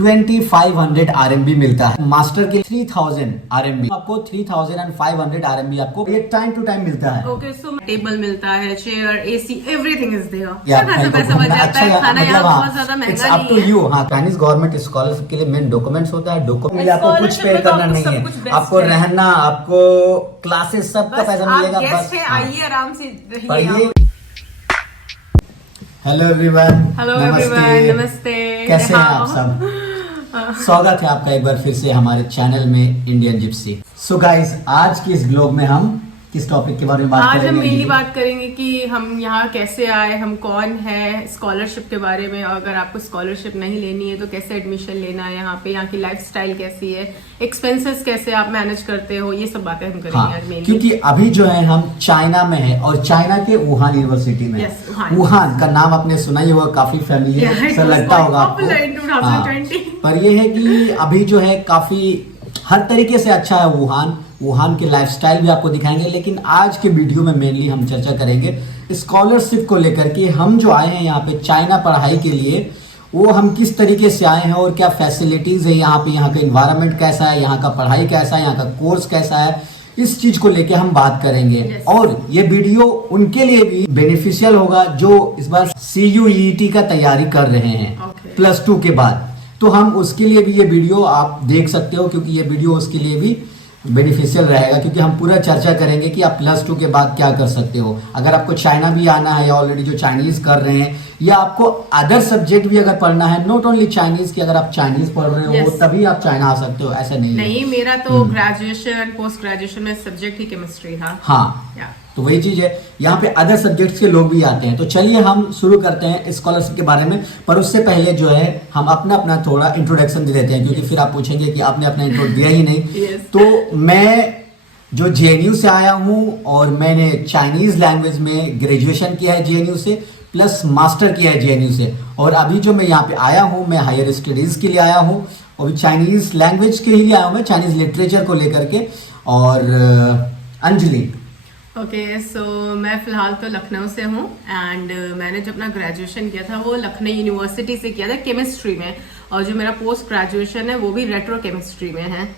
2500 RMB मिलता है। Master के 3000 RMB, आपको 3500 RMB आपको ये टाइम टू टाइम मिलता है। ओके, सो टेबल मिलता है, chair, AC, everything is there. पैसा बच जाता है, खाना यहाँ बहुत ज्यादा इट्स महंगा अप टू नहीं है। यू। हाँ, चाइनीज गवर्नमेंट स्कॉलरशिप के लिए मेन डॉक्यूमेंट्स होता है। डॉक्यूमेंट आपको कुछ Scholarship पे में तो करना आपको नहीं सब कुछ है, best आपको है। रहना, आपको क्लासेस सबका बस पैसा आप मिलेगा। गेस्ट बस हैं, हाँ। आइए आराम से रहिए। पढ़िए। हेलो एवरीवन, हेलो एवरीवन, नमस्ते। कैसे हैं आप सब? स्वागत है आपका एक बार फिर से हमारे चैनल में इंडियन जिप्सी। सो गाइस, आज की इस ब्लॉग में हम किस टॉपिक के बारे में बात आज करेंगे? हम मेनली बात करेंगे कि हम यहाँ कैसे आए, हम कौन है, स्कॉलरशिप के बारे में। और अगर आपको स्कॉलरशिप नहीं लेनी है तो कैसे एडमिशन लेना है यहाँ पे, यहाँ की लाइफस्टाइल कैसी है, एक्सपेंसेस कैसे आप मैनेज करते हो, ये सब बातें हम करेंगे आज मेनली। क्योंकि अभी जो है हम चाइना में है और चाइना के वुहान यूनिवर्सिटी में। वुहान का नाम आपने सुना ही होगा, काफी फैमिलियर सा लगता होगा आपको। पर यह है कि अभी जो है काफी हर तरीके से अच्छा है वुहान। वुहान के लाइफस्टाइल भी आपको दिखाएंगे, लेकिन आज के वीडियो में मेनली हम चर्चा करेंगे स्कॉलरशिप को लेकर के। हम जो आए हैं यहाँ पे चाइना पढ़ाई के लिए, वो हम किस तरीके से आए हैं और क्या फैसिलिटीज है यहाँ पे, यहाँ का इन्वायरमेंट कैसा है, यहाँ का पढ़ाई कैसा है, यहाँ का कोर्स कैसा है, इस चीज को लेके हम बात करेंगे। और ये वीडियो उनके लिए भी बेनिफिशियल होगा जो इस बार CUET का तैयारी कर रहे हैं +2 के बाद। तो हम उसके लिए भी ये वीडियो आप देख सकते हो, क्योंकि ये वीडियो उसके लिए भी बेनिफिशियल रहेगा, क्योंकि हम पूरा चर्चा करेंगे कि आप +2 के बाद क्या कर सकते हो। अगर आपको चाइना भी आना है या ऑलरेडी जो चाइनीज कर रहे हैं, या आपको अदर सब्जेक्ट भी अगर पढ़ना है, नॉट ओनली चाइनीज, की अगर आप चाइनीज पढ़ रहे हो तभी आप चाइना आ सकते हो, ऐसा नहीं है। मेरा तो ग्रेजुएशन एंड पोस्ट ग्रेजुएशन में सब्जेक्ट ही केमिस्ट्री था। हाँ, तो वही चीज है, यहाँ पे अदर सब्जेक्ट्स के लोग भी आते हैं। तो चलिए हम शुरू करते हैं स्कॉलरशिप के बारे में। पर उससे पहले जो है हम अपना थोड़ा इंट्रोडक्शन दे देते हैं, क्योंकि फिर आप पूछेंगे कि आपने अपना इंट्रो दिया ही नहीं। तो मैं जो JNU से आया हूँ और मैंने चाइनीज लैंग्वेज में ग्रेजुएशन किया है JNU से, प्लस मास्टर किया है JNU से। और अभी जो मैं यहाँ पे आया हूँ, मैं हायर स्टडीज के लिए आया हूँ, और चाइनीज लैंग्वेज के लिए आया हूँ, मैं चाइनीज लिटरेचर को लेकर के। और अंजलि। ओके, सो मैं फिलहाल तो लखनऊ से हूँ एंड मैंने जो अपना ग्रेजुएशन किया था वो लखनऊ यूनिवर्सिटी से किया था केमिस्ट्री में, और जो मेरा पोस्ट ग्रेजुएशन है वो भी रेट्रो केमिस्ट्री में है।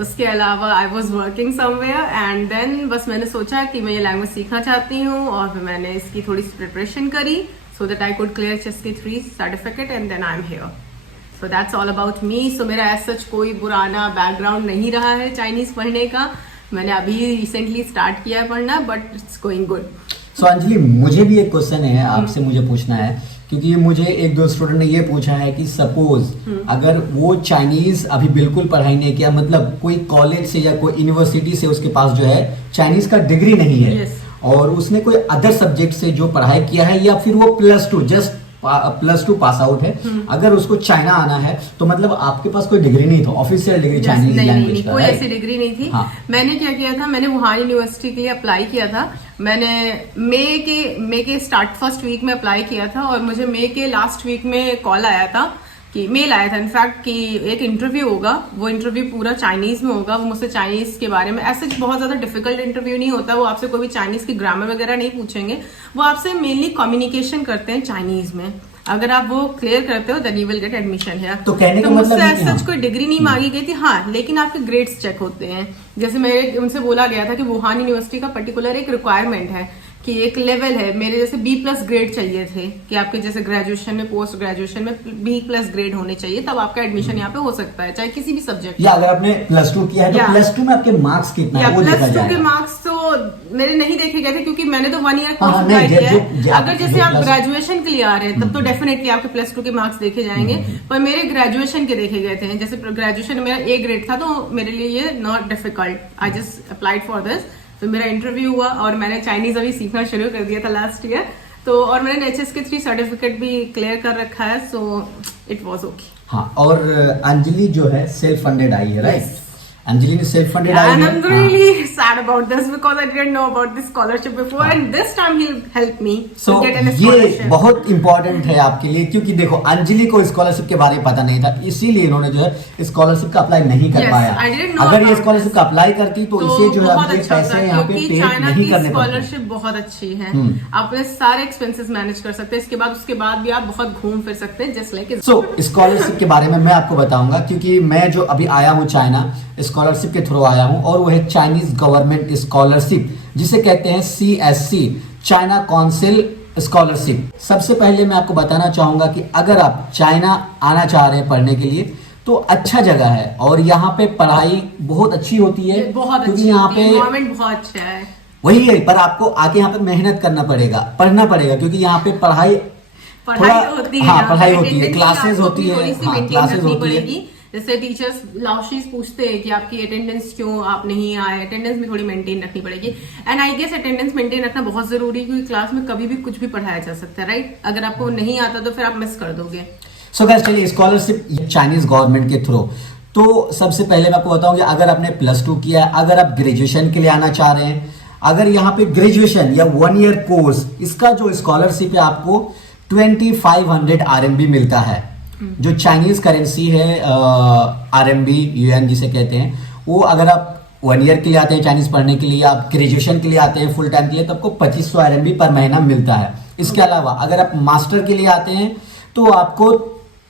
उसके अलावा I was working somewhere and then बस मैंने सोचा कि मैं ये लैंग्वेज सीखना चाहती हूँ, और फिर मैंने इसकी थोड़ी सी प्रिपरेशन करी so that I could clear CSK3 certificate and then I am here. So that's all about me. So मेरा ऐसा कोई पुराना बैकग्राउंड नहीं रहा है चाइनीज पढ़ने का। मैंने अभी रिसेंटली स्टार्ट किया है पढ़ना, बट इट्स गोइंग गुड। सो अंजलि, मुझे भी एक क्वेश्चन है आपसे, मुझे पूछना है, क्योंकि मुझे एक दो स्टूडेंट ने ये पूछा है कि सपोज अगर वो चाइनीज अभी बिल्कुल पढ़ाई नहीं किया, मतलब कोई कॉलेज से या कोई यूनिवर्सिटी से उसके पास जो है चाइनीज का डिग्री नहीं है, और उसने कोई अदर सब्जेक्ट से जो पढ़ाई किया है, या फिर वो +2 जस्ट +2 पास आउट है, अगर उसको चाइना आना है, तो मतलब आपके पास कोई डिग्री नहीं था, ऑफिशियल डिग्री चाइनीज लैंग्वेज का? कोई ऐसी डिग्री नहीं थी। मैंने क्या किया था, मैंने वुहान यूनिवर्सिटी के लिए अप्लाई किया था। मैंने मई के फर्स्ट वीक में अप्लाई किया था, और मुझे मई के लास्ट वीक में कॉल आया था, कि मेल आया था इनफैक्ट, कि एक इंटरव्यू होगा, वो इंटरव्यू पूरा चाइनीज में होगा। वो मुझसे चाइनीज के बारे में, ऐसे बहुत ज्यादा डिफिकल्ट इंटरव्यू नहीं होता, वो आपसे कोई भी चाइनीज की ग्रामर वगैरह नहीं पूछेंगे, वो आपसे मेनली कम्युनिकेशन करते हैं चाइनीज में। अगर आप वो क्लियर करते हो then you will get admission है। तो कहने का मतलब मुझसे सच कोई डिग्री नहीं मांगी गई थी। हाँ, लेकिन आपके ग्रेड्स चेक होते हैं। जैसे मेरे उनसे बोला गया था कि वुहान यूनिवर्सिटी का पर्टिकुलर एक रिक्वायरमेंट है कि एक लेवल है, मेरे जैसे B+ ग्रेड चाहिए थे, कि आपके जैसे ग्रेजुएशन में, पोस्ट ग्रेजुएशन में B+ ग्रेड होने चाहिए, तब आपका एडमिशन यहाँ पे हो सकता है, चाहे किसी भी सब्जेक्ट। या अगर आपने +2 किया है तो +2 में आपके मार्क्स कितना है वो देखा जाएगा। +2 के मार्क्स तो मेरे नहीं देखे गए थे, क्योंकि मैंने तो 1 ईयर कोर्स अप्लाई किया है। अगर जैसे आप ग्रेजुएशन के लिए आ रहे हैं तब तो डेफिनेटली आपके +2 के मार्क्स देखे जाएंगे, पर मेरे ग्रेजुएशन के देखे गए थे। जैसे ग्रेजुएशन में मेरा A ग्रेड था, तो मेरे लिए ये not difficult, I just applied for this. तो मेरा इंटरव्यू हुआ, और मैंने चाइनीज अभी सीखना शुरू कर दिया था लास्ट ईयर, तो और मैंने HSK3 सर्टिफिकेट भी क्लियर कर रखा है, सो इट वाज ओके। हाँ, और अंजलि जो है सेल्फ फंडेड आई है, राइट? अंजलि ने सेल्फ फंडेड आई And है। I'm really sad about this because I didn't know about this scholarship before, and this time he'll help me So, to get in a ये scholarship. बहुत important है आपके लिए, क्योंकि देखो अंजलि को स्कॉलरशिप के बारे में पता नहीं था, इसीलिए इन्होंने जो है स्कॉलरशिप का अप्लाई नहीं कर Yes, पाया। I didn't know अगर ये about स्कॉलरशिप this. का अप्लाई करती तो इसे जो है बहुत अपने अच्छा पैसे होता, यहाँ पे क्योंकि पे चाइना नहीं की करने पड़ते। स्कॉलरशिप बहुत अच्छी है, आप अपने सारे एक्सपेंसेस मैनेज कर सकते हैं, उसके बाद भी आप बहुत घूम फिर सकते हैं, जस्ट लाइक सो स्कॉलरशिप के बारे में मैं आपको बताऊंगा, क्योंकि मैं जो अभी आया हूँ चाइना स्कॉलरशिप के थ्रू आया हूँ, और वो है चाइनीज गवर्नमेंट स्कॉलरशिप, जिसे कहते हैं CSC, चाइना काउंसिल स्कॉलरशिप। सबसे पहले मैं आपको बताना चाहूंगा कि अगर आप चाइना आना चाह रहे हैं पढ़ने के लिए तो अच्छा जगह है, और यहाँ पे पढ़ाई बहुत अच्छी होती है, बहुत क्योंकि अच्छी यहाँ होती है, पे एनवायरनमेंट बहुत अच्छा है। वही है, पर आपको आके यहाँ पे मेहनत करना पड़ेगा, पढ़ना पड़ेगा, क्योंकि यहाँ पे पढ़ाई तो होती है, हाँ पढ़ाई होती है, attendance क्लासेस आपको होती है, थोड़ी सी हाँ maintain क्लासेस रखनी होती है। पड़ेगी। जैसे टीचर्स लाउशीज पूछते हैं कि आपकी अटेंडेंस क्यों आप नहीं आए, अटेंडेंस भी थोड़ी मेंटेन रखनी पड़ेगी। And I guess attendance maintain रखना बहुत जरूरी है, क्योंकि क्लास में कभी भी कुछ भी पढ़ाया जा सकता है, राइट? अगर आपको नहीं आता तो फिर आप मिस कर दोगे। सो गाइस, चलिए स्कॉलरशिप चाइनीज गवर्नमेंट के थ्रू। तो सबसे पहले मैं आपको बताऊं कि अगर आपने +2 किया है, अगर आप ग्रेजुएशन के लिए आना चाह रहे हैं, अगर यहाँ पे ग्रेजुएशन या 1 ईयर कोर्स, इसका जो स्कॉलरशिप है आपको 2500 RMB मिलता है, जो चाइनीज करेंसी है, RMB yuan जिसे कहते हैं। वो अगर आप 1 ईयर के लिए आते हैं चाइनीज पढ़ने के लिए, आप ग्रेजुएशन के लिए आते हैं फुल टाइम के लिए, तो आपको 2500 RMB पर महीना मिलता है। इसके अलावा अगर आप मास्टर के लिए आते हैं तो आपको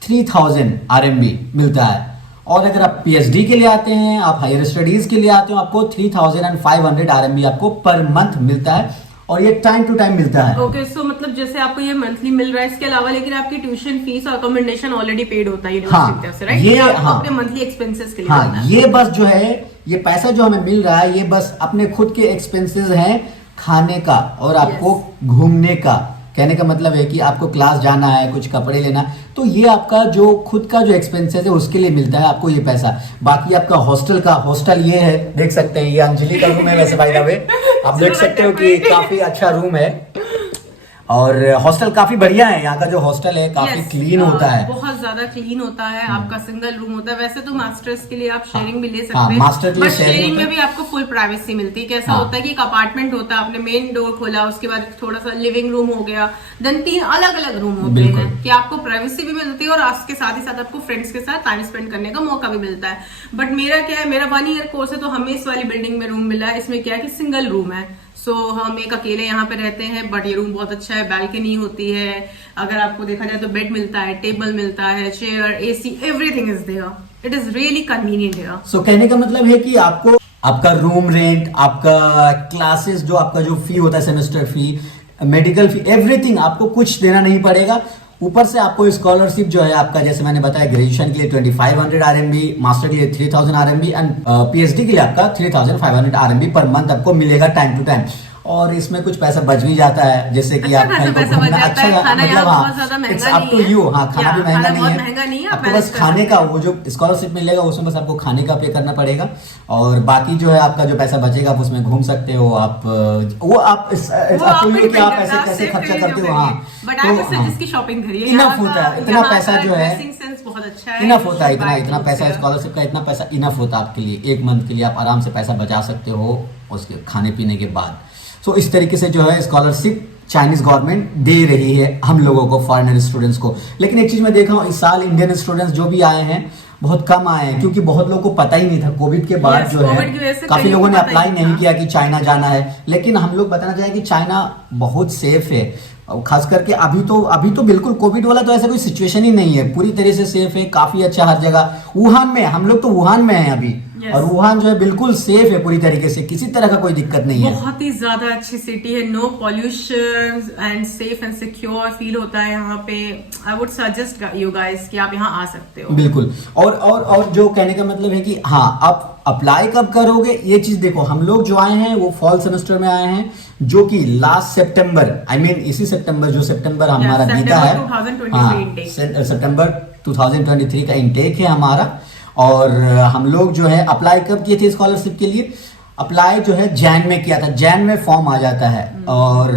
3000 RMB मिलता है, और अगर आप PhD के लिए आते हैं, आप हायर स्टडीज के लिए आते हो, आपको 3500 RMB आपको पर मंथ मिलता है, और ये टाइम टू टाइम मिलता है। ओके, सो मतलब जैसे आपको ये मंथली मिल रहा है, इसके अलावा लेकिन आपकी ट्यूशन फीस और अकोमोडेशन ऑलरेडी पेड होता है यूनिवर्सिटी की तरफ से, राइट? ये आपको हाँ, अपने मंथली एक्सपेंसेस के लिए हाँ, देना है। ये बस जो है, ये पैसा जो हमें मिल रहा है, ये बस अपने खुद के एक्सपेंसेस हैं, खाने का और आपको घूमने का। कहने का मतलब है कि आपको क्लास जाना है, कुछ कपड़े लेना, तो ये आपका जो खुद का जो एक्सपेंसेस है उसके लिए मिलता है आपको ये पैसा। बाकी आपका हॉस्टल ये है, देख सकते हैं, ये अंजलि का रूम है वैसे बाय द वे, आप देख सकते हो कि काफी अच्छा रूम है, और हॉस्टल काफी बढ़िया है। यहाँ का जो हॉस्टल है काफी क्लीन होता है, बहुत ज्यादा क्लीन होता है, आपका सिंगल रूम होता है। वैसे तो मास्टर्स के लिए आप शेयरिंग भी ले सकते हाँ, हैं, मास्टर के लिए बट शेयरिंग शेयरिंग में होता है। भी आपको फुल प्राइवेसी मिलती है। कैसा होता है कि एक अपार्टमेंट होता है, आपने मेन डोर खोला, उसके बाद थोड़ा सा लिविंग रूम हो गया, देन 3 अलग अलग रूम होते हैं, कि आपको प्राइवेसी भी मिलती है और उसके साथ ही साथ आपको फ्रेंड्स के साथ टाइम स्पेंड करने का मौका भी मिलता है। बट मेरा क्या है, मेरा 1 ईयर कोर्स है, तो हमें इस वाली बिल्डिंग में रूम मिला है। इसमें क्या है कि सिंगल रूम है, सो हम एक अकेले यहाँ पे रहते हैं, बट ये रूम बहुत अच्छा है, बैल्कनी होती है, अगर आपको देखा जाए तो बेड मिलता है, टेबल मिलता है, chair, AC, everything is there. It is really convenient here. So कहने का मतलब है कि आपको आपका रूम रेंट, आपका क्लासेस, जो आपका जो फी होता है, सेमेस्टर फी, मेडिकल फी, एवरीथिंग आपको कुछ देना नहीं पड़ेगा। ऊपर से आपको स्कॉलरशिप जो है आपका, जैसे मैंने बताया, ग्रेजुएशन के लिए 2500 RMB, मास्टर के लिए 3000 RMB, एंड PhD के लिए आपका 3500 RMB पर मंथ आपको मिलेगा टाइम टू टाइम। और इसमें कुछ पैसा बच भी जाता है, जैसे कि आप कहीं को घूमना, अच्छा मतलब हाँ, इट्स अप टू यू। हाँ, खाना भी महंगा नहीं है, आपको बस खाने का, वो जो स्कॉलरशिप मिलेगा उसमें बस आपको खाने का पे करना पड़ेगा, और बाकी जो है आपका जो पैसा बचेगा आप उसमें घूम सकते हो। आप वो आप आप पैसे कैसे खर्चा करते हो। हाँ, बट जिसकी शॉपिंग करिए, इनफ होता है, इतना पैसा जो है बहुत अच्छा है, इनफ होता है, इतना पैसा स्कॉलरशिप का, इतना पैसा इनफ होता है आपके लिए। 1 मंथ के लिए आप आराम से पैसा बचा सकते हो उसके खाने पीने के बाद। सो इस तरीके से जो है स्कॉलरशिप चाइनीज गवर्नमेंट दे रही है हम लोगों को, फॉरेनर स्टूडेंट्स को। लेकिन एक चीज मैं देखा हूँ, इस साल इंडियन स्टूडेंट्स जो भी आए हैं बहुत कम आए हैं, क्योंकि बहुत लोगों को पता ही नहीं था। कोविड के बाद जो है काफी लोगों ने अप्लाई नहीं किया कि चाइना जाना है, लेकिन हम लोग बताना चाहें कि चाइना बहुत सेफ है। खास करके अभी तो बिल्कुल कोविड वाला तो ऐसा कोई सिचुएशन ही नहीं है, पूरी तरह से सेफ है, काफी अच्छा हर जगह। वुहान में, हम लोग तो वुहान में हैं अभी, और वुहान जो है बिल्कुल सेफ है पूरी तरीके से, किसी तरह का कोई दिक्कत नहीं है। बहुत ही ज्यादा अच्छी सिटी है, no pollution and safe and secure feel होता है यहाँ पे। I would suggest you guys कि आप यहाँ आ सकते हो। बिल्कुल। और जो कहने का मतलब है कि हाँ, आप अप्लाई कब करोगे ये चीज देखो। हम लोग जो आए हैं वो फॉल सेमेस्टर में आए हैं, जो कि लास्ट सितंबर, इसी सितंबर, जो सितंबर हमारा बीता है, सितंबर 2023 का इंटेक है हमारा। और हम लोग जो है अप्लाई कब किए थे स्कॉलरशिप के लिए, अप्लाई जो है जैन में किया था, जैन में फॉर्म आ जाता है। और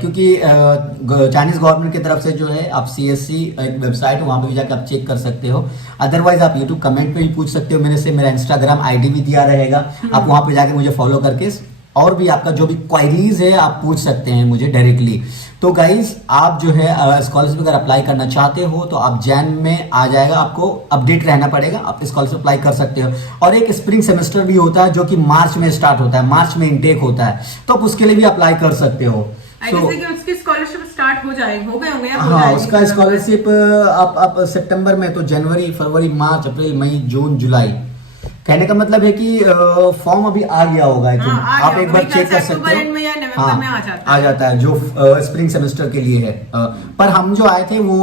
क्योंकि चाइनीज गवर्नमेंट की तरफ से जो है आप CSC एक वेबसाइट है, वहां पे जाकर आप चेक कर सकते हो। अदरवाइज आप यूट्यूब कमेंट पे भी पूछ सकते हो मेरे से, मेरा इंस्टाग्राम ID भी दिया रहेगा, आप वहां पे जाके मुझे फॉलो करके और भी आपका जो भी क्वायरीज है आप पूछ सकते हैं मुझे डायरेक्टली। तो गाइज आप जो है स्कॉलरशिप अगर अप्लाई करना चाहते हो तो आप जैन में आ जाएगा, आपको अपडेट रहना पड़ेगा, आप स्कॉलरशिप अप्लाई कर सकते हो। और एक स्प्रिंग सेमेस्टर भी होता है जो कि मार्च में स्टार्ट होता है, मार्च में इनटेक होता है, तो आप उसके लिए भी अप्लाई कर सकते हो। उसकी स्कॉलरशिप स्टार्ट हो गए होंगे। हाँ, उसका स्कॉलरशिप आप सितंबर में, तो जनवरी, फरवरी, मार्च, अप्रैल, मई, जून, जुलाई, कहने का मतलब है कि फॉर्म अभी आ गया होगा। आप एक बार चेक कर सकते हो। हाँ, आ जाता है जो स्प्रिंग सेमेस्टर के लिए है। पर हम जो आए थे वो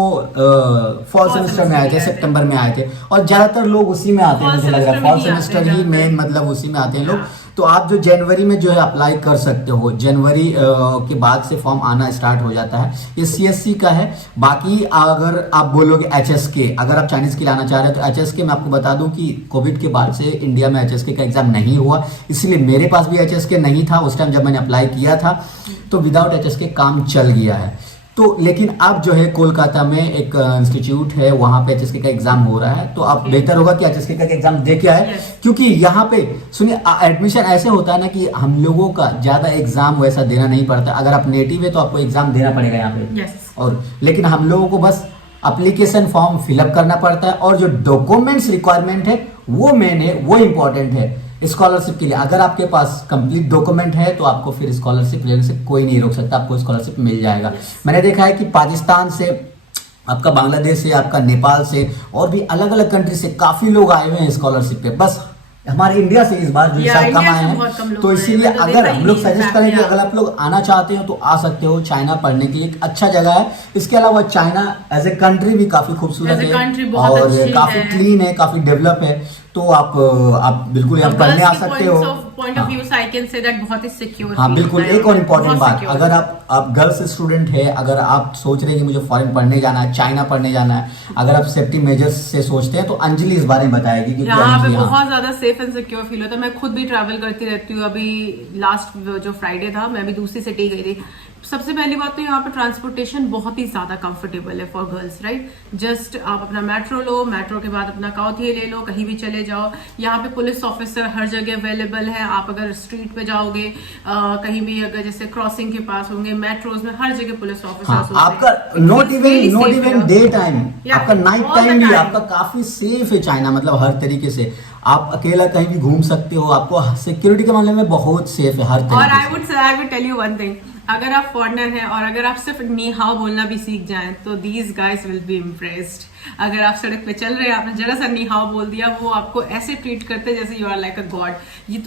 फॉल सेमेस्टर में आए थे, सितंबर में आए थे, और ज्यादातर लोग उसी में आते हैं, मुझे लग रहा है फॉल सेमेस्टर ही मेन, मतलब उसी में आते हैं लोग। तो आप जो जनवरी में जो है अप्लाई कर सकते हो, जनवरी के बाद से फॉर्म आना स्टार्ट हो जाता है। ये CSC का है। बाकी अगर आप बोलोगे HSK, अगर आप चाइनीज के लाना चाह रहे हो तो HSK मैं आपको बता दूं कि कोविड के बाद से इंडिया में HSK का एग्जाम नहीं हुआ, इसलिए मेरे पास भी HSK नहीं था उस टाइम जब मैंने अप्लाई किया था, तो विदाउट HSK काम चल गया है। तो लेकिन अब जो है कोलकाता में एक इंस्टीट्यूट है, वहां पे HSK का एग्जाम हो रहा है, तो आप बेहतर होगा कि HSK का एग्जाम दे के आए। क्योंकि यहाँ पे सुनिए, एडमिशन ऐसे होता है ना कि हम लोगों का ज्यादा एग्जाम वैसा देना नहीं पड़ता। अगर आप नेटिव है तो आपको एग्जाम देना पड़ेगा यहाँ पे, और लेकिन हम लोगों को बस एप्लीकेशन फॉर्म फिलअप करना पड़ता है, और जो डॉक्यूमेंट्स रिक्वायरमेंट है वो मेन है, वो इंपॉर्टेंट है स्कॉलरशिप के लिए। अगर आपके पास कंप्लीट डॉक्यूमेंट है तो आपको फिर स्कॉलरशिप लेने से कोई नहीं रोक सकता, आपको स्कॉलरशिप मिल जाएगा। मैंने देखा है कि पाकिस्तान से, आपका बांग्लादेश से, आपका नेपाल से, और भी अलग अलग कंट्री से काफी लोग आए हुए हैं स्कॉलरशिप पे। बस हमारे इंडिया से इस बार जो साल कम आए हैं, तो इसीलिए अगर हम लोग सजेस्ट करें कि अगर आप लोग आना चाहते हो तो आ सकते हो। चाइना पढ़ने के लिए एक अच्छा जगह है। इसके अलावा चाइना एज ए कंट्री भी काफी खूबसूरत है, और काफी क्लीन है, काफी डेवलप है। तो आप बिल्कुल यहाँ पढ़ने आ सकते हो। पॉइंट ऑफ व्यू से आई कैन से दैट बहुत ही सिक्योर। हाँ बिल्कुल। एक और इम्पोर्टेंट बात, अगर आप गर्ल्स स्टूडेंट है, अगर आप सोच रहे हैं कि मुझे फॉरेन पढ़ने जाना है, चाइना पढ़ने जाना है, अगर आप सेफ्टी मेजर्स से सोचते हैं तो अंजलि इस बारे में बताएगी। यहाँ पे बहुत ज्यादा सेफ एंड सिक्योर फील होता है। मैं खुद भी ट्रैवल करती रहती हूँ। अभी लास्ट जो फ्राइडे था मैं भी दूसरी सिटी गई थी। सबसे पहली बात तो यहाँ पे ट्रांसपोर्टेशन बहुत ही ज्यादा कंफर्टेबल है फॉर गर्ल्स, राइट। जस्ट आप अपना मेट्रो लो, मेट्रो के बाद अपना काउथी ले लो, कहीं भी चले जाओ। यहाँ पे पुलिस ऑफिसर हर जगह अवेलेबल है। आप अगर स्ट्रीट पे जाओगे, कहीं भी अगर जैसे क्रॉसिंग के पास होंगे, मेट्रोज में हर जगह पुलिस ऑफिसर। आपका नॉट इवन डे टाइम, आपका नाइट टाइम भी आपका काफी सेफ है चाइना, मतलब हर तरीके से। आप अकेला कहीं भी घूम सकते हो, आपको सिक्योरिटी के मामले में बहुत सेफ है हर तरीके से। और I would tell you one thing, अगर आप फॉरेनर हैं और अगर आप सिर्फ नी हाउ बोलना भी सीख जाएं तो these guys will be impressed. अगर आप सड़क पे चल रहे हैं, आपने जरा सा नी हाउ बोल दिया, वो आपको ऐसे ट्रीट करते हैं जैसे you are like a god.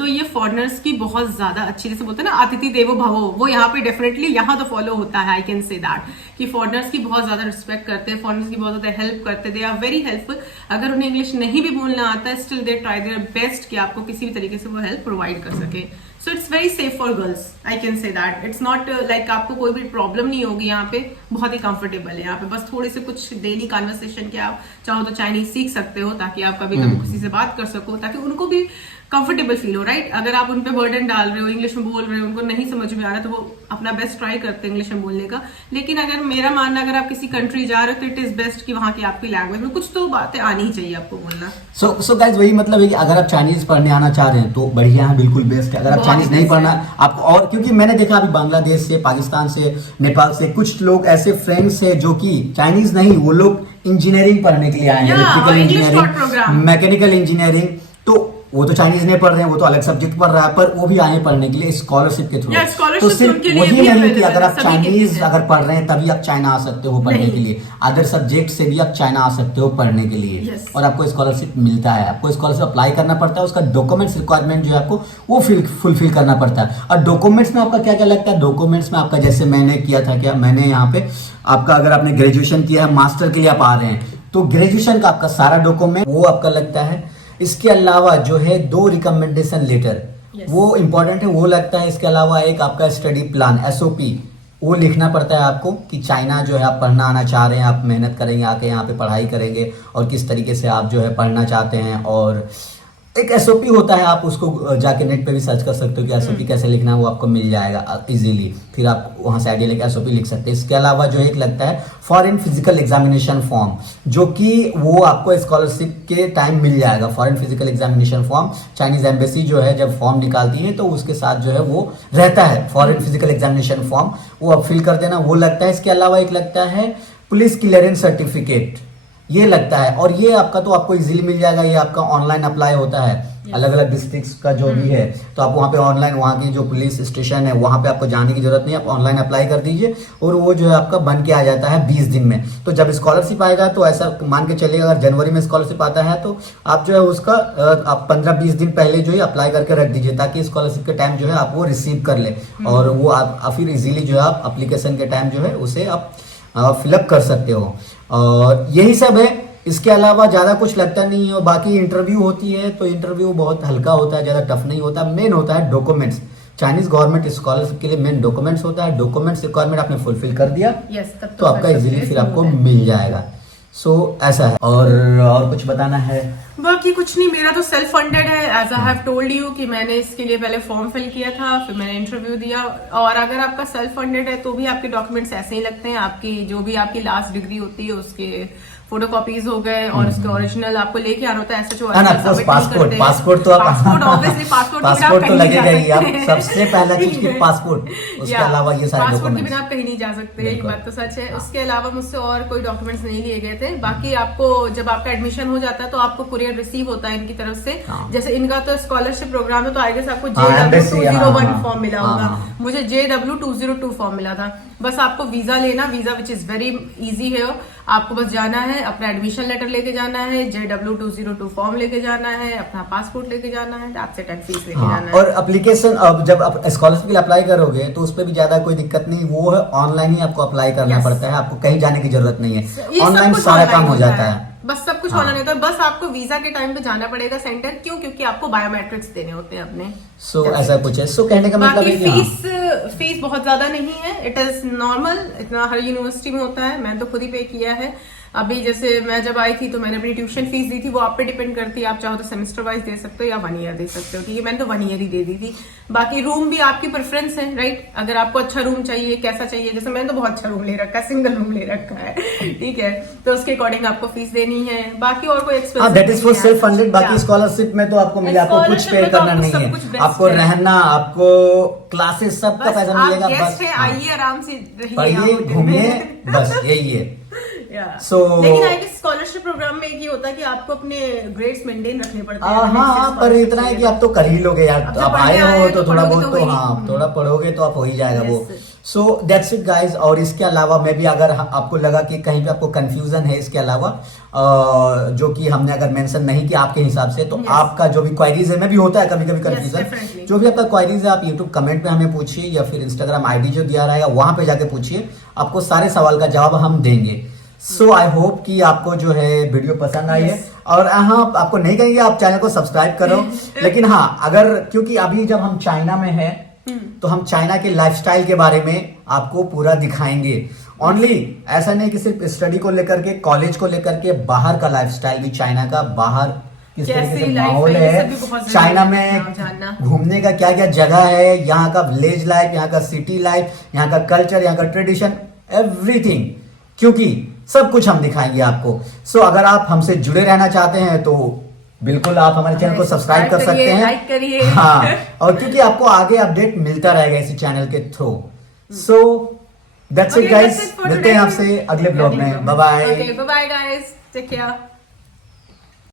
ये फॉरेनर्स की बहुत ज्यादा अच्छी, जैसे बोलते हैं ना अतिथि देवो भवो, वो यहाँ पे डेफिनेटली यहाँ तो फॉलो होता है। आई कैन से दैट कि फॉरेनर्स की बहुत ज्यादा रिस्पेक्ट करते हैं, फॉरेनर्स की बहुत ज्यादा हेल्प करते हैं। They are very helpful. अगर उन्हें इंग्लिश नहीं भी बोलना आता है, still they try their best कि आपको किसी भी तरीके से वो हेल्प प्रोवाइड कर सके। So it's very safe for girls, I can say that. It's not like आपको कोई भी प्रॉब्लम नहीं होगी यहाँ पे, बहुत ही कंफर्टेबल है यहाँ पे। बस थोड़े से कुछ डेली कन्वर्सेशन के आप चाहो तो चाइनीज सीख सकते हो, ताकि आप कभी कभी किसी से बात कर सको, ताकि उनको भी कंफर्टेबल फील हो, राइट। अगर आप उन पे बर्डन डाल रहे हो, इंग्लिश में बोल रहे हो, उनको नहीं समझ में आ रहा, तो वो अपना बेस्ट ट्राई करते हैं इंग्लिश में बोलने का। लेकिन अगर मेरा मानना, अगर आप किसी कंट्री जा रहे हो तो इट इज बेस्ट कि वहाँ की आपकी लैंग्वेज में कुछ तो बातें आनी ही चाहिए आपको बोलना। सो गाइस, वही मतलब है कि अगर आप चाइनीज पढ़ने आना चाह रहे हैं तो बढ़िया है, बिल्कुल बेस्ट है। अगर आप चाइनीज नहीं पढ़ना आपको, और क्योंकि मैंने देखा अभी बांग्लादेश से, पाकिस्तान से, नेपाल से कुछ लोग ऐसे फ्रेंड्स है जो कि चाइनीज नहीं, वो लोग इंजीनियरिंग पढ़ने के लिए आए हैं, इलेक्ट्रिकल इंजीनियरिंग, मैकेनिकल इंजीनियरिंग। तो वो तो चाइनीज नहीं पढ़ रहे हैं, वो तो अलग सब्जेक्ट पढ़ रहा है, पर वो भी आए पढ़ने के लिए स्कॉलरशिप के थ्रू। तो सिर्फ वही नहीं कि अगर आप चाइनीज अगर पढ़ रहे हैं तभी आप चाइना आ सकते हो पढ़ने के लिए, अदर सब्जेक्ट से भी आप चाइना आ सकते हो पढ़ने के लिए, और आपको स्कॉलरशिप मिलता है। आपको स्कॉलरशिप अप्लाई करना पड़ता है, उसका डॉक्यूमेंट्स रिक्वायरमेंट जो है आपको वो फुलफिल करना पड़ता है। और डॉक्यूमेंट्स में आपका क्या क्या लगता है? डॉक्यूमेंट्स में आपका, जैसे मैंने किया था, क्या मैंने यहाँ पे आपका, अगर आपने ग्रेजुएशन किया है, मास्टर के लिए आप आ रहे हैं, तो ग्रेजुएशन का आपका सारा डॉक्यूमेंट वो आपका लगता है। इसके अलावा जो है 2 रिकमेंडेशन लेटर, वो इंपॉर्टेंट है, वो लगता है। इसके अलावा एक आपका स्टडी प्लान SOP, वो लिखना पड़ता है आपको कि चाइना जो है आप पढ़ना आना चाह रहे हैं, आप मेहनत करेंगे, आके यहाँ पे पढ़ाई करेंगे, और किस तरीके से आप जो है पढ़ना चाहते हैं, और एक एसओपी होता है, आप उसको जाके नेट पे भी सर्च कर सकते हो कि एसओपी कैसे लिखना है, वो आपको मिल जाएगा इजीली। फिर आप वहां से आइडिया लेके एसओपी लिख सकते हैं। इसके अलावा जो एक लगता है फॉरेन फिजिकल एग्जामिनेशन फॉर्म, जो कि वो आपको स्कॉलरशिप के टाइम मिल जाएगा। Foreign physical examination form Chinese embassy जो है जब फॉर्म निकालती है तो उसके साथ जो है वो रहता है फॉरेन फिजिकल एग्जामिनेशन फॉर्म, वो आप फिल कर देना, वो लगता है। इसके अलावा एक लगता है पुलिस क्लियरेंस सर्टिफिकेट, ये लगता है, और ये आपका तो आपको इजीली मिल जाएगा। ये आपका ऑनलाइन अप्लाई होता है, अलग अलग डिस्ट्रिक्ट्स का जो भी है, तो आप वहाँ पे ऑनलाइन, वहाँ की जो पुलिस स्टेशन है वहाँ पे आपको जाने की जरूरत नहीं है, आप ऑनलाइन अप्लाई कर दीजिए और वो जो है आपका बन के आ जाता है 20 दिन में। तो जब स्कॉलरशिप आएगा तो ऐसा मान के चलिएगा, अगर जनवरी में स्कॉलरशिप आता है तो आप जो है उसका आप 15-20 दिन पहले जो है अप्लाई करके रख दीजिए, ताकि स्कॉलरशिप के टाइम जो है आप वो रिसीव कर ले, और वो आप फिर इजीली जो है आप अप्लीकेशन के टाइम जो है उसे आप फिलअप कर सकते हो। और यही सब है, इसके अलावा ज्यादा कुछ लगता नहीं है। और बाकी इंटरव्यू होती है तो इंटरव्यू बहुत हल्का होता है, ज्यादा टफ नहीं होता। मेन होता है डॉक्यूमेंट्स। चाइनीज गवर्नमेंट स्कॉलरशिप के लिए मेन डॉक्यूमेंट्स होता है। डॉक्यूमेंट्स रिक्वायरमेंट आपने फुलफिल कर दिया तो आपका इजीली फिर आपको मिल जाएगा। सो ऐसा है। और कुछ बताना है? बाकी कुछ नहीं, मेरा तो सेल्फ फंडेड है, as I have told you कि मैंने इसके लिए पहले फॉर्म फिल किया था, फिर मैंने इंटरव्यू दिया। और अगर आपका सेल्फ फंडेड है तो भी आपके डॉक्यूमेंट्स ऐसे ही लगते हैं। आपकी जो भी आपकी लास्ट डिग्री होती है उसके फोटोकॉपीज हो गए और उसके ओरिजिनल आपको लेके आना होता है। ऐसे जो पासपोर्ट तो आप ऑब्वियसली पासपोर्ट तो लगेगा ही। आप सबसे पहला चीज की पासपोर्ट, उसके अलावा ये सारे पासपोर्ट के बिना आप कहीं नहीं जा सकते, ये बात तो सच है। उसके अलावा मुझसे और कोई डॉक्यूमेंट्स नहीं लिए गए थे। बाकी आपको जब आपका एडमिशन हो जाता है तो आपको कुरियर रिसीव होता है इनकी तरफ से। जैसे इनका तो स्कॉलरशिप प्रोग्राम है तो आई गेस आपको JW201 फॉर्म मिला होगा, मुझे JW202 फॉर्म मिला था। बस आपको वीजा लेना, visa which is very easy है। आपको बस जाना है, अपना एडमिशन लेटर लेके जाना है, JW202 फॉर्म लेके जाना है, अपना पासपोर्ट लेके जाना है, आपसे फीस लेके जाना है। और एप्लीकेशन अब जब आप स्कॉलरशिप के लिए अप्लाई करोगे तो उस पर भी ज्यादा कोई दिक्कत नहीं, वो है ऑनलाइन ही आपको अप्लाई करना पड़ता है, आपको कहीं जाने की जरूरत नहीं है, ऑनलाइन सारा काम हो जाता है। बस सब कुछ ऑनलाइन होता है। बस आपको वीजा के टाइम पे जाना पड़ेगा सेंटर, क्यों? क्योंकि आपको बायोमेट्रिक्स देने होते हैं अपने। सो ऐसा कुछ है। सो कहने का मतलब फीस बहुत ज्यादा नहीं है, इट इज नॉर्मल, इतना हर यूनिवर्सिटी में होता है। मैंने तो खुद ही पे किया है। अभी जैसे मैं जब आई थी तो मैंने अपनी ट्यूशन फीस दी थी, वो आप पे डिपेंड करती है, आप चाहो तो सेमेस्टर वाइज दे सकते हो या 1 ईयर दे सकते हो, क्योंकि मैंने तो 1 ईयर ही दे दी थी। बाकी रूम भी आपकी प्रेफरेंस है, राइट? अगर आपको अच्छा रूम चाहिए, कैसा चाहिए, जैसे मैंने तो बहुत अच्छा रूम ले रखा है, सिंगल रूम ले रखा है, ठीक है, तो उसके अकॉर्डिंग आपको फीस देनी है। बाकी और कोई expense that is for self funded. बाकी स्कॉलरशिप में तो आपको मिले, आपको कुछ पे करना नहीं है, आपको रहना, आपको क्लासेस सबका पैसा मिलेगा, बस आइए आराम से पढ़िए घूमिए, बस यही है। लेकिन आई गेस स्कॉलरशिप प्रोग्राम में एक ही होता है कि आपको अपने ग्रेड्स मेंटेन रखने पड़ते हैं। हाँ, पर इतना है कि आप तो कर ही लोगे यार, तो आप आए हो तो थोड़ा बहुत तो हाँ, थोड़ा पढ़ोगे तो आप हो ही जाएगा वो। सो दैट्स इट गाइज। और इसके अलावा मैं भी, अगर आपको लगा कि कहीं पे आपको कंफ्यूजन है इसके अलावा जो कि हमने अगर मेंशन नहीं किया आपके हिसाब से, तो आपका जो भी क्वायरीज है, मैं भी होता है कभी कभी कंफ्यूजन, जो भी आपका क्वायरीज है आप यूट्यूब कमेंट पे हमें पूछिए या फिर इंस्टाग्राम आईडी जो दिया रहेगा वहां पे जाके पूछिए, आपको सारे सवाल का जवाब हम देंगे। सो आई होप कि आपको जो है वीडियो पसंद आई है। और हाँ, आपको नहीं कहेंगे आप चैनल को सब्सक्राइब करो, लेकिन हाँ, अगर क्योंकि अभी जब हम चाइना में हैं तो हम चाइना के लाइफस्टाइल के बारे में आपको पूरा दिखाएंगे। ओनली ऐसा नहीं कि सिर्फ स्टडी को लेकर के, कॉलेज को लेकर के, बाहर का लाइफस्टाइल भी, चाइना का बाहर किस तरीके से माहौल है, चाइना में घूमने का क्या क्या जगह है, यहाँ का विलेज लाइफ, यहाँ का सिटी लाइफ, यहाँ का कल्चर, यहाँ का ट्रेडिशन, एवरीथिंग, क्योंकि सब कुछ हम दिखाएंगे आपको। सो अगर आप हमसे जुड़े रहना चाहते हैं तो बिल्कुल आप हमारे चैनल को सब्सक्राइब कर सकते हैं, लाइक करिए। हाँ, और क्योंकि आपको आगे अपडेट मिलता रहेगा इसी चैनल के through. So that's it guys, मिलते हैं आपसे अगले ब्लॉग में। Bye bye. Bye bye guys, take care.